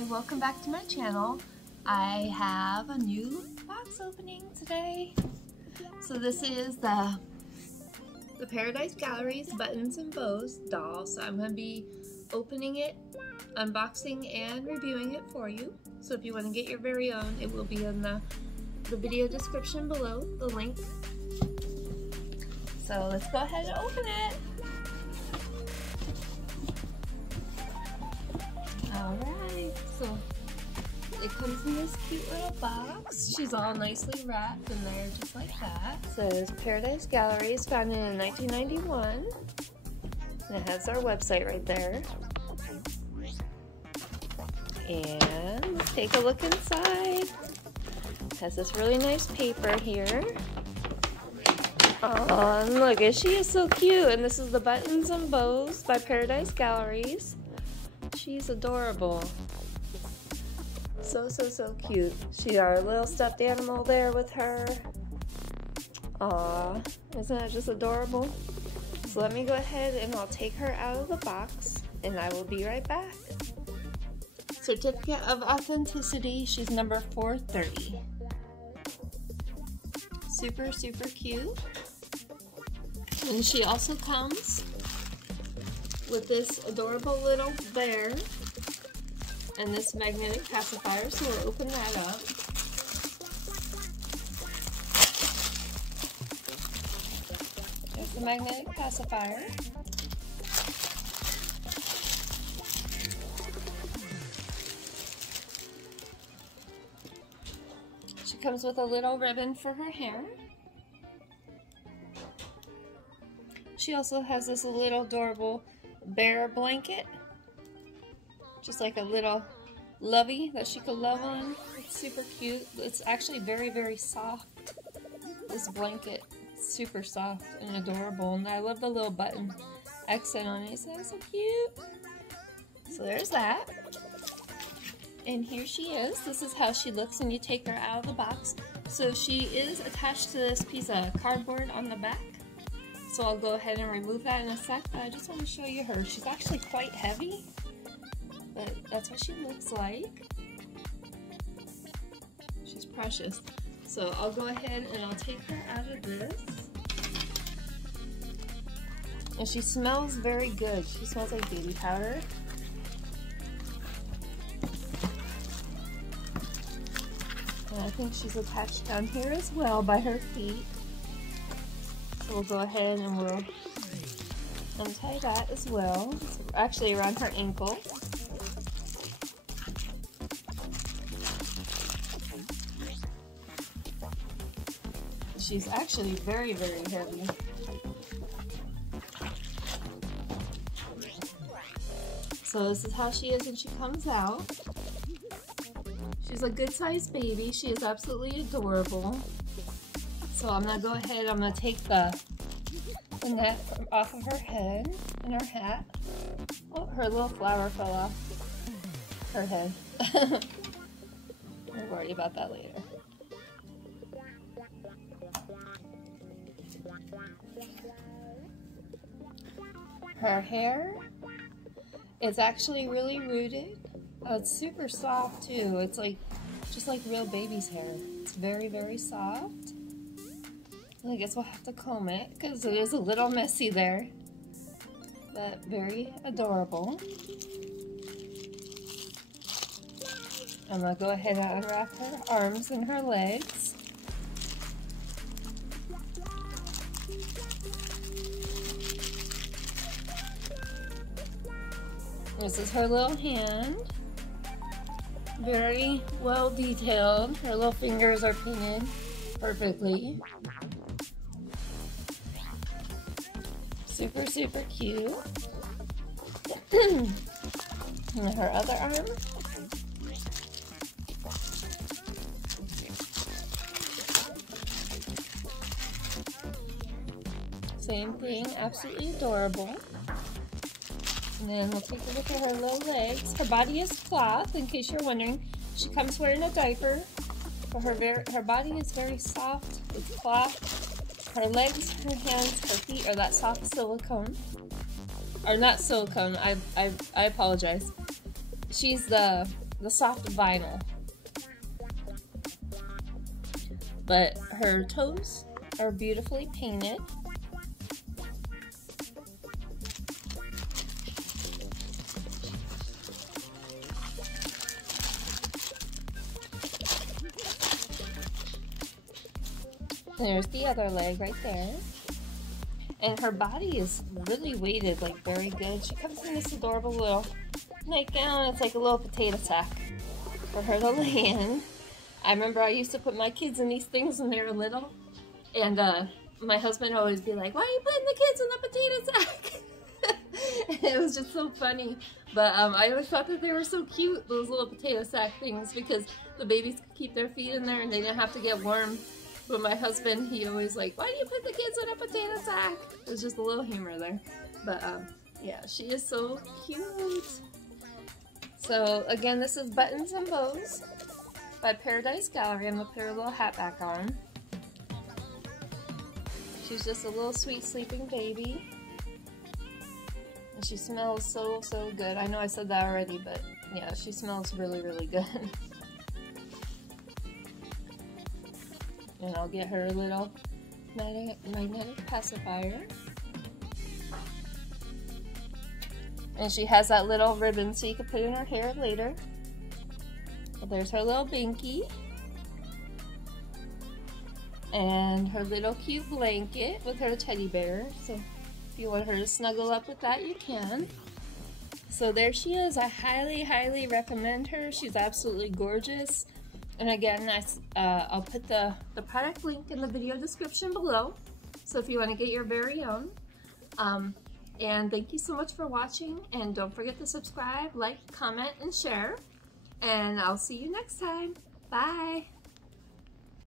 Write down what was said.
Hi, welcome back to my channel. I have a new box opening today. So this is the Paradise Galleries Buttons and Bows doll. So I'm going to be opening it, unboxing, and reviewing it for you. So if you want to get your very own, it will be in the video description below, the link. So let's go ahead and open it. Alright, so it comes in this cute little box. She's all nicely wrapped in there just like that. It says Paradise Galleries, founded in 1991. And it has our website right there. And let's take a look inside. It has this really nice paper here. Oh, and look, she is so cute. And this is the Buttons and Bows by Paradise Galleries. She's adorable. So cute. She got a little stuffed animal there with her. Aw, isn't that just adorable? So let me go ahead and I'll take her out of the box and I will be right back. Certificate of Authenticity, she's number 430. Super cute. And she also comes with this adorable little bear and this magnetic pacifier, so we'll open that up. There's the magnetic pacifier. She comes with a little ribbon for her hair. She also has this little adorable bear blanket, just like a little lovey that she could love on. It's super cute. It's actually very soft. This blanket, super soft and adorable, and I love the little button accent on it. So that's so cute. So there's that. And here she is. This is how she looks when you take her out of the box. So she is attached to this piece of cardboard on the back. So I'll go ahead and remove that in a sec, but I just want to show you her. She's actually quite heavy, but that's what she looks like. She's precious. So I'll go ahead and I'll take her out of this. And she smells very good. She smells like baby powder. And I think she's attached down here as well by her feet. We'll go ahead and we'll untie that as well. It's actually around her ankle. She's actually very heavy. So this is how she is when she comes out. She's a good sized baby. She is absolutely adorable. So I'm going to go ahead, I'm going to take the net off of her head and her hat. Oh, her little flower fell off her head. We'll worry about that later. Her hair is actually really rooted. Oh, it's super soft too. It's like just like real baby's hair. It's very soft. I guess we'll have to comb it because it is a little messy there, but very adorable. I'm going to go ahead and unwrap her arms and her legs. This is her little hand. Very well detailed. Her little fingers are painted perfectly. Super cute. And her other arm. Same thing, absolutely adorable. And then we'll take a look at her little legs. Her body is cloth, in case you're wondering. She comes wearing a diaper. But her body is very soft. It's cloth. Her legs, her hands, her feet are that soft silicone. Or not silicone, I apologize. She's the the soft vinyl. But her toes are beautifully painted. There's the other leg right there. And her body is really weighted, like very good. She comes in this adorable little nightgown. It's like a little potato sack for her to lay in. I remember I used to put my kids in these things when they were little. And my husband would always be like, "Why are you putting the kids in the potato sack?" It was just so funny. But I always thought that they were so cute, those little potato sack things, because the babies could keep their feet in there and they didn't have to get warm. But my husband, he always like, "Why do you put the kids in a potato sack?" It was just a little humor there. But yeah, she is so cute. So again, this is Buttons and Bows by Paradise Gallery. I'm gonna put her little hat back on. She's just a little sweet sleeping baby. And she smells so, so good. I know I said that already, but yeah, she smells really, really good. And I'll get her a little magnetic pacifier. And she has that little ribbon so you can put in her hair later. Well, there's her little binky. And her little cute blanket with her teddy bear. So if you want her to snuggle up with that, you can. So there she is. I highly, highly recommend her. She's absolutely gorgeous. And again, I'll put the product link in the video description below. So if you want to get your very own. And thank you so much for watching. And don't forget to subscribe, like, comment, and share. And I'll see you next time. Bye.